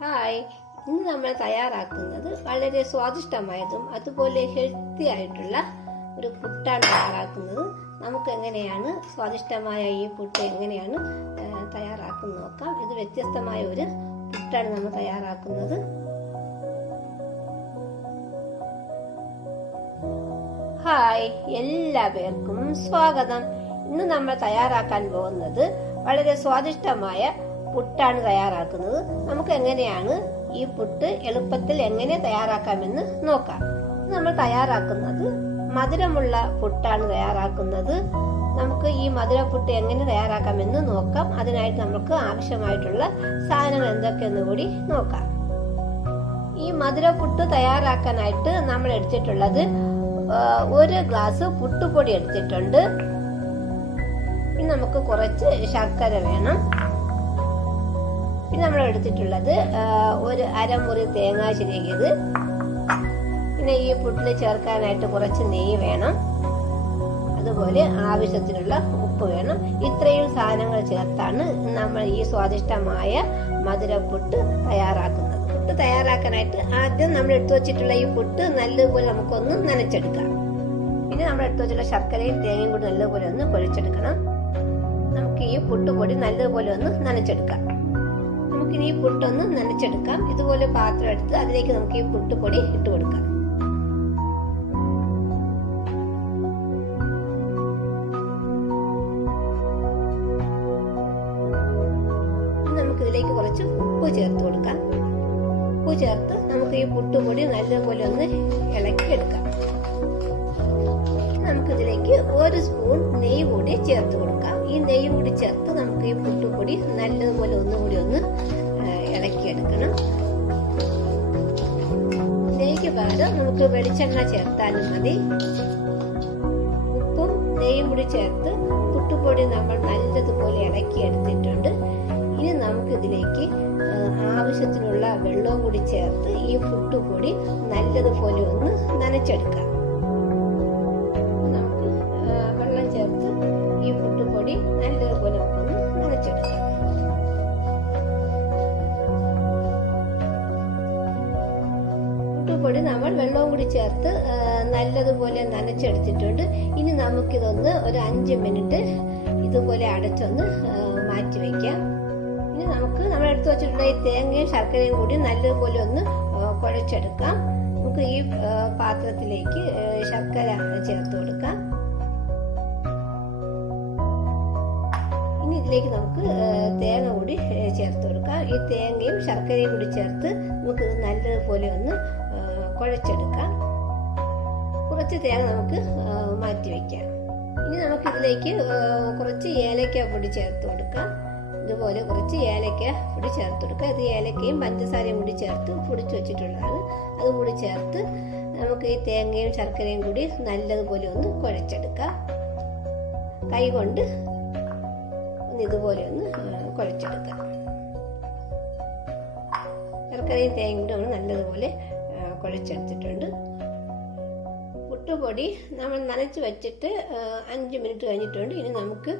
Hi, ഇന്ന് നമ്മൾ തയ്യാറാക്കുന്നത് വളരെ സ്വാദിഷ്ടമായതും അതുപോലെ ഹെൽത്തി ആയിട്ടുള്ള ഒരു പുട്ടാണ് തയ്യാറാക്കുന്നത്. നമുക്ക് എങ്ങനെയാണ് സ്വാദിഷ്ടമായ ഈ പുട്ട് എങ്ങനെയാണ് തയ്യാറാക്കുന്നത് നോക്കാം. ഇത് വ്യത്യസ്തമായ ഒരു പുട്ടാണ് നമ്മൾ തയ്യാറാക്കുന്നത്. ഹായ്, എല്ലാവർക്കും സ്വാഗതം. ഇന്ന് നമ്മൾ തയ്യാറാക്കാൻ പോകുന്നത് വളരെ സ്വാദിഷ്ടമായ പുട്ടാണ് തയ്യാറാക്കുന്നത്. നമുക്ക് എങ്ങനെയാണ് ഈ പുട്ട് എളുപ്പത്തിൽ എങ്ങനെ തയ്യാറാക്കാമെന്ന് നോക്കാം. നമ്മൾ തയ്യാറാക്കുന്നത് മധുരമുള്ള പുട്ടാണ് തയ്യാറാക്കുന്നത്. നമുക്ക് ഈ മധുരപ്പുട്ട് എങ്ങനെ തയ്യാറാക്കാമെന്ന് നോക്കാം. അതിനായിട്ട് നമുക്ക് ആവശ്യമായിട്ടുള്ള സാധനങ്ങൾ എന്തൊക്കെയെന്ന് കൂടി നോക്കാം. ഈ മധുരപ്പുട്ട് തയ്യാറാക്കാനായിട്ട് നമ്മൾ എടുത്തിട്ടുള്ളത് 1 ഗ്ലാസ് പുട്ടുപൊടി എടുത്തിട്ടുണ്ട്. പിന്നെ നമുക്ക് കുറച്ച് ശർക്കര വേണം. പിന്നെ നമ്മൾ എടുത്തിട്ടുള്ളത് ഒരു അരമുറി തേങ്ങ ചിരകിയത്. പിന്നെ ഈ പുട്ടിൽ ചേർക്കാനായിട്ട് കുറച്ച് നെയ്യ് വേണം. അതുപോലെ ആവശ്യത്തിനുള്ള ഉപ്പ് വേണം. ഇത്രയും സാധനങ്ങൾ ചേർത്താണ് നമ്മൾ ഈ സ്വാദിഷ്ടമായ മധുരപ്പുട്ട് തയ്യാറാക്കുന്നത്. പുട്ട് തയ്യാറാക്കാനായിട്ട് ആദ്യം നമ്മൾ എടുത്തു വെച്ചിട്ടുള്ള ഈ പുട്ട് നല്ലതുപോലെ നമുക്കൊന്ന് നനച്ചെടുക്കാം. പിന്നെ നമ്മൾ എടുത്തു വെച്ചിട്ടുള്ള ശർക്കരയും തേങ്ങയും കൂടി നല്ലതുപോലെ ഒന്ന് കുഴച്ചെടുക്കണം. നമുക്ക് ഈ പുട്ടുപൊടി നല്ലതുപോലെ ഒന്ന് നനച്ചെടുക്കാം. നമുക്കിനി ഈ പുട്ടൊന്ന് നനച്ചെടുക്കാം. ഇതുപോലെ പാത്രം എടുത്ത് അതിലേക്ക് നമുക്ക് ഈ പുട്ടുപൊടി ഇട്ട് കൊടുക്കാം. നമുക്ക് ഇതിലേക്ക് കുറച്ച് ഉപ്പ് ചേർത്ത് കൊടുക്കാം. ഉപ്പ് ചേർത്ത് നമുക്ക് ഈ പുട്ടുപൊടി നല്ലപോലെ ഒന്ന് ഇളക്കിയെടുക്കാം. നമുക്കിതിലേക്ക് 1 സ്പൂൺ നെയ്യ് കൂടി ചേർത്ത് കൊടുക്കാം. ഈ നെയ്യ് കൂടി ചേർത്ത് നമുക്ക് ഈ പുട്ടുപൊടി നല്ലതുപോലെ ഒന്നുകൂടി ഒന്ന് ഇളക്കിയെടുക്കണം. നെയ്ക്ക് പകരം നമുക്ക് വെളിച്ചെണ്ണ ചേർത്താലും മതി. ഉപ്പും നെയ്യും കൂടി ചേർത്ത് പുട്ടുപൊടി നമ്മൾ നല്ലതുപോലെ ഇളക്കിയെടുത്തിട്ടുണ്ട്. ഇനി നമുക്ക് ഇതിലേക്ക് ആവശ്യത്തിനുള്ള വെള്ളവും കൂടി ചേർത്ത് ഈ പുട്ടുപൊടി നല്ലതുപോലെ ഒന്ന് നനച്ചെടുക്കാം. ഈ പുട്ടുപൊടി നല്ലതുപോലെ നമുക്കൊന്ന് നനച്ചെടുക്കാം. പുട്ടുപൊടി നമ്മൾ വെള്ളവും കൂടി ചേർത്ത് നല്ലതുപോലെ നനച്ചെടുത്തിട്ടുണ്ട്. ഇനി നമുക്കിതൊന്ന് ഒരു 5 മിനിറ്റ് ഇതുപോലെ അടച്ചൊന്ന് മാറ്റി വയ്ക്കാം. ഇനി നമുക്ക് നമ്മൾ എടുത്തു വെച്ചിട്ടുള്ള ഈ തേങ്ങയും ശർക്കരയും കൂടി നല്ലതുപോലെ ഒന്ന് കുഴച്ചെടുക്കാം. നമുക്ക് ഈ പാത്രത്തിലേക്ക് ശർക്കര ചേർത്ത് കൊടുക്കാം. ഇതിലേക്ക് നമുക്ക് തേങ്ങ കൂടി ചേർത്ത് കൊടുക്കാം. ഈ തേങ്ങയും ശർക്കരയും കൂടി ചേർത്ത് നമുക്ക് ഇത് നല്ലതുപോലെ ഒന്ന് കുഴച്ചെടുക്കാം. കുറച്ച് തേങ്ങ നമുക്ക് മാറ്റി വയ്ക്കാം. ഇനി നമുക്ക് ഇതിലേക്ക് കുറച്ച് ഏലക്ക പൊടി ചേർത്ത് കൊടുക്കാം. ഇതുപോലെ കുറച്ച് ഏലക്ക പൊടി ചേർത്ത് കൊടുക്കാം. ഇത് ഏലക്കയും പഞ്ചസാരയും കൂടി ചേർത്ത് പൊടിച്ചു വെച്ചിട്ടുള്ളതാണ്. അതും കൂടി ചേർത്ത് നമുക്ക് ഈ തേങ്ങയും ശർക്കരയും കൂടി നല്ലതുപോലെ ഒന്ന് കുഴച്ചെടുക്കാം. കൈ കൊണ്ട് ഇതുപോലെ ഒന്ന് കുഴച്ചെടുക്കാം. ശർക്കരയും തേങ്ങയും കൂടി നമ്മൾ നല്ലതുപോലെ കുഴച്ചെടുത്തിട്ടുണ്ട്. പുട്ടുപൊടി നമ്മൾ നനച്ച് വെച്ചിട്ട് 5 മിനിറ്റ് കഴിഞ്ഞിട്ടുണ്ട്. ഇനി നമുക്ക്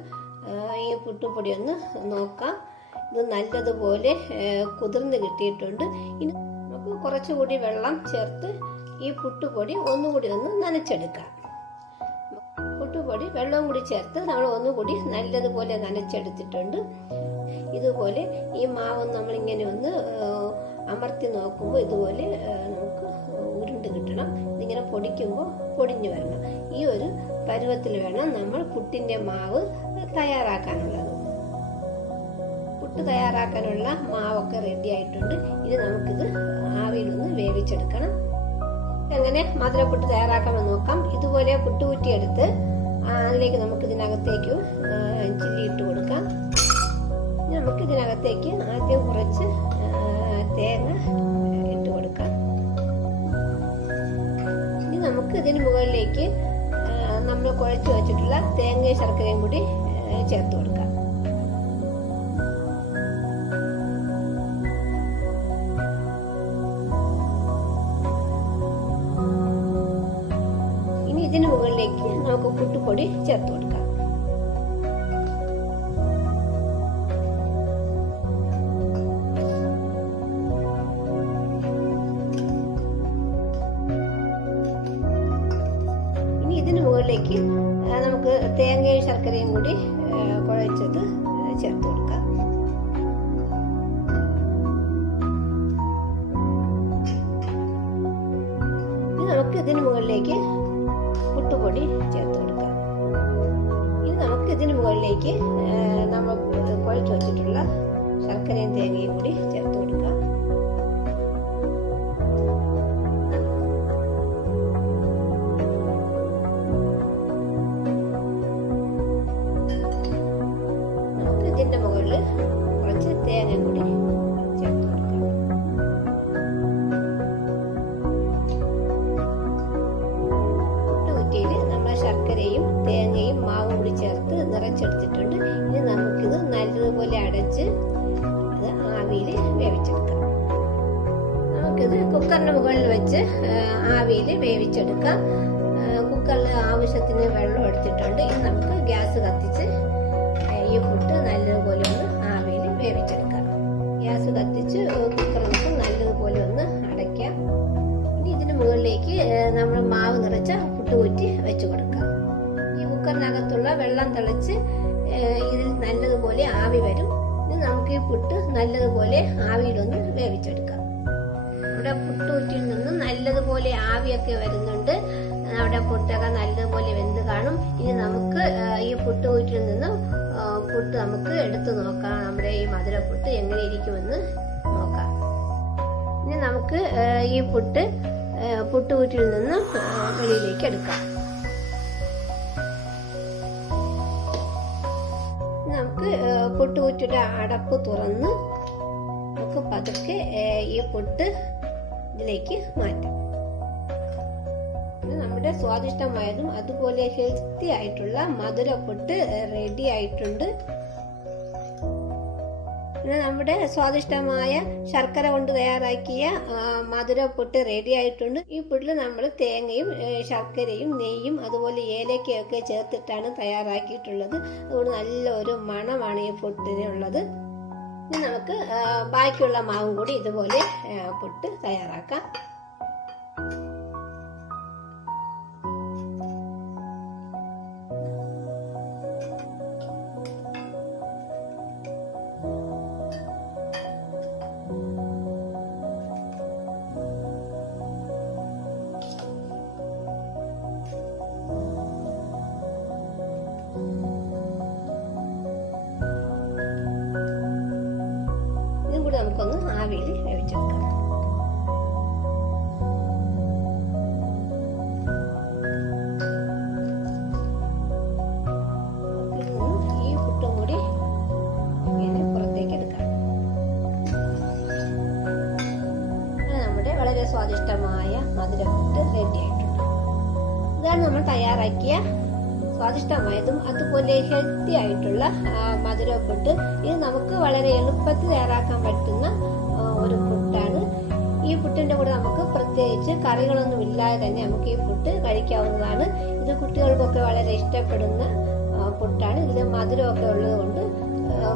ഈ പുട്ടുപൊടി ഒന്ന് നോക്കാം. ഇത് നല്ലതുപോലെ കുതിർന്ന് കിട്ടിയിട്ടുണ്ട്. ഇനി നമുക്ക് കുറച്ചുകൂടി വെള്ളം ചേർത്ത് ഈ പുട്ടുപൊടി ഒന്നുകൂടി ഒന്ന് നനച്ചെടുക്കാം. പുട്ടുപൊടി വെള്ളവും കൂടി ചേർത്ത് നമ്മൾ ഒന്നുകൂടി നല്ലതുപോലെ നനച്ചെടുത്തിട്ടുണ്ട്. ഇതുപോലെ ഈ മാവ് നമ്മളിങ്ങനെ ഒന്ന് അമർത്തി നോക്കുമ്പോൾ ഇതുപോലെ നമുക്ക് ഉരുണ്ട് കിട്ടണം. ഇതിങ്ങനെ പൊടിക്കുമ്പോൾ പൊടിഞ്ഞു വരണം. ഈ ഒരു പരുവത്തിൽ വേണം നമ്മൾ പുട്ടിന്റെ മാവ് തയ്യാറാക്കാനുള്ളത്. പുട്ട് തയ്യാറാക്കാനുള്ള മാവൊക്കെ റെഡി ആയിട്ടുണ്ട്. ഇനി നമുക്കിത് ആവിയിലൊന്ന് വേവിച്ചെടുക്കണം. എങ്ങനെ മധുരപ്പുട്ട് തയ്യാറാക്കാമെന്ന് നോക്കാം. ഇതുപോലെ പുട്ടുകുറ്റി എടുത്ത് അതിലേക്ക് നമുക്ക് ഇതിനകത്തേക്ക് ചില്ലി ഇട്ട് കൊടുക്കാം. നമുക്ക് ഇതിനകത്തേക്ക് ആദ്യം കുറച്ച് തേങ്ങ ഇട്ട് കൊടുക്കാം. ഇനി നമുക്ക് ഇതിന് മുകളിലേക്ക് നമ്മൾ കുഴച്ച് വെച്ചിട്ടുള്ള തേങ്ങയും ശർക്കരയും കൂടി ചേർത്ത് കൊടുക്കാം. ഇതിന് മുകളിലേക്ക് നമുക്ക് പുട്ടുപൊടി ചേർത്ത് കൊടുക്കാം. ഇതിന് മുകളിലേക്ക് പുട്ടുപൊടി ചേർത്ത് കൊടുക്കാം. ഇനി നമുക്ക് ഇതിന് മുകളിലേക്ക് നമ്മൾ കുഴച്ച് വെച്ചിട്ടുള്ള ശർക്കരയും തേങ്ങയും കൂടി ചേർത്ത് കൊടുക്കാം. നമുക്ക് ഇതിന്റെ മുകളിൽ കുറച്ച് തേങ്ങ കൂടി ചേർത്ത് കൊടുക്കാം. പുട്ടുകുറ്റിയിൽ നമ്മൾ ശർക്കരയും തേങ്ങയും മാവും കൂടി ചേർത്ത് നിറച്ചെടുത്തിട്ടുണ്ട്. ഇനി നമുക്കിത് നല്ലതുപോലെ അടച്ച് അത് ആവിയിൽ വേവിച്ചെടുക്കാം. നമുക്കിത് കുക്കറിന് മുകളിൽ വെച്ച് ആവിയിൽ വേവിച്ചെടുക്കാം. കുക്കറിൽ ആവശ്യത്തിന് വെള്ളം എടുത്തിട്ടുണ്ട്. ഇനി നമുക്ക് ഗ്യാസ് കത്തിച്ച് ഈ പുട്ട് നല്ലതുപോലെ ഒന്ന് ആവിയിൽ വേവിച്ചെടുക്കാം. ഗ്യാസ് കത്തിച്ച് കുക്കർ നമുക്ക് നല്ലതുപോലെ ഒന്ന് അടയ്ക്കാം. ഇനി ഇതിന് മുകളിലേക്ക് നമ്മൾ മാവ് നിറച്ച പുട്ടുകുറ്റി വെച്ച് കൊടുക്കാം. ഈ കുക്കറിനകത്തുള്ള വെള്ളം തിളച്ച് ഇതിൽ നല്ലതുപോലെ ആവി വരും. ഇനി നമുക്ക് ഈ പുട്ട് നല്ലതുപോലെ ആവിയിലൊന്ന് വേവിച്ചെടുക്കാം. ഇവിടെ പുട്ടുകുറ്റിയിൽ നിന്നും നല്ലതുപോലെ ആവിയൊക്കെ വരുന്നുണ്ട്. അവിടെ പുട്ടൊക്കെ നല്ലതുപോലെ വെന്ത് കാണും. ഇനി നമുക്ക് ഈ പുട്ടുകുറ്റിയിൽ നിന്നും പുട്ട് നമുക്ക് എടുത്തു നോക്കാം. നമ്മുടെ ഈ മധുരപ്പുട്ട് എങ്ങനെ ഇരിക്കുമെന്ന് നോക്കാം. ഇനി നമുക്ക് ഈ പുട്ടുകുറ്റിയിൽ നിന്നും വെളിയിലേക്ക് എടുക്കാം. നമുക്ക് പുട്ടുകുറ്റിയുടെ അടപ്പ് തുറന്ന് നമുക്ക് പതുക്കെ ഈ പുട്ട് ഇതിലേക്ക് മാറ്റാം. നമ്മുടെ സ്വാദിഷ്ടമായതും അതുപോലെ ഹെൽത്തി ആയിട്ടുള്ള മധുരപ്പുട്ട് റെഡി ആയിട്ടുണ്ട്. പിന്നെ നമ്മുടെ സ്വാദിഷ്ടമായ ശർക്കര കൊണ്ട് തയ്യാറാക്കിയ മധുരപ്പുട്ട് റെഡി ആയിട്ടുണ്ട്. ഈ പുട്ടിൽ നമ്മൾ തേങ്ങയും ശർക്കരയും നെയ്യും അതുപോലെ ഏലക്കയൊക്കെ ചേർത്തിട്ടാണ് തയ്യാറാക്കിയിട്ടുള്ളത്. അതുകൊണ്ട് നല്ലൊരു മണമാണ് ഈ പുട്ടിനുള്ളത്. ഇനി നമുക്ക് ബാക്കിയുള്ള മാവും കൂടി ഇതുപോലെ പുട്ട് തയ്യാറാക്കാം. നമുക്കൊന്ന് ആവിയിൽ വേവിച്ചെടുക്കാം. ഈ പുട്ടും കൂടി ഇങ്ങനെ പുറത്തേക്ക് എടുക്കാം. നമ്മുടെ വളരെ സ്വാദിഷ്ടമായ മധുരപ്പുട്ട് റെഡി ആയിട്ടുണ്ട്. ഇതാണ് നമ്മൾ തയ്യാറാക്കിയ സ്വാദിഷ്ടമായതും അതുപോലെ ഹെൽത്തി ആയിട്ടുള്ള മധുരപ്പുട്ട്. ഇത് നമുക്ക് വളരെ എളുപ്പത്തിൽ തയ്യാറാക്കാൻ പറ്റുന്ന ഒരു പുട്ടാണ്. ഈ പുട്ടിന്റെ കൂടെ നമുക്ക് പ്രത്യേകിച്ച് കറികളൊന്നും ഇല്ലാതെ തന്നെ നമുക്ക് ഈ പുട്ട് കഴിക്കാവുന്നതാണ്. ഇത് കുട്ടികൾക്കൊക്കെ വളരെ ഇഷ്ടപ്പെടുന്ന പുട്ടാണ്. ഇതിൽ മധുരമൊക്കെ ഉള്ളത് കൊണ്ട്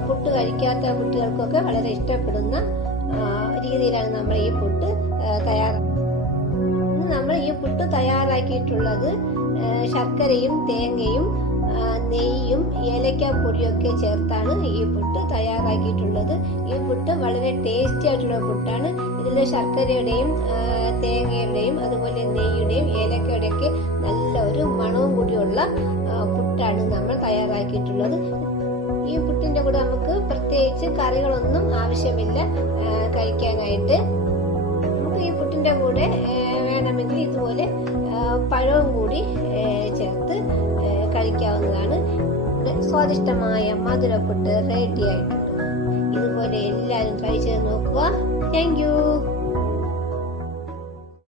പുട്ട് കഴിക്കാത്ത കുട്ടികൾക്കൊക്കെ വളരെ ഇഷ്ടപ്പെടുന്ന രീതിയിലാണ് നമ്മൾ ഈ പുട്ട് നമ്മൾ ഈ പുട്ട് തയ്യാറാക്കിയിട്ടുള്ളത് ശർക്കരയും തേങ്ങയും നെയ്യും ഏലക്കാപ്പൊടിയൊക്കെ ചേർത്താണ് ഈ പുട്ട് തയ്യാറാക്കിയിട്ടുള്ളത്. ഈ പുട്ട് വളരെ ടേസ്റ്റി ആയിട്ടുള്ള പുട്ടാണ്. ഇതിൽ ശർക്കരയുടെയും തേങ്ങയുടെയും അതുപോലെ നെയ്യുടെയും ഏലക്കയുടെയൊക്കെ നല്ല ഒരു മണവും കൂടിയുള്ള പുട്ടാണ് നമ്മൾ തയ്യാറാക്കിയിട്ടുള്ളത്. ഈ പുട്ടിന്റെ കൂടെ നമുക്ക് പ്രത്യേകിച്ച് കറികളൊന്നും ആവശ്യമില്ല കഴിക്കാനായിട്ട്. നമുക്ക് ഈ പുട്ടിന്റെ കൂടെ വേണമെങ്കിൽ ഇതുപോലെ പഴവും കൂടി ചേർത്ത് കഴിക്കാവുന്നതാണ്. സ്വാദിഷ്ടമായ മധുരപ്പുട്ട് റെഡി ആയിട്ടുണ്ട്. ഇതുപോലെ എല്ലാവരും ട്രൈ ചെയ്ത് നോക്കുക. Thank you.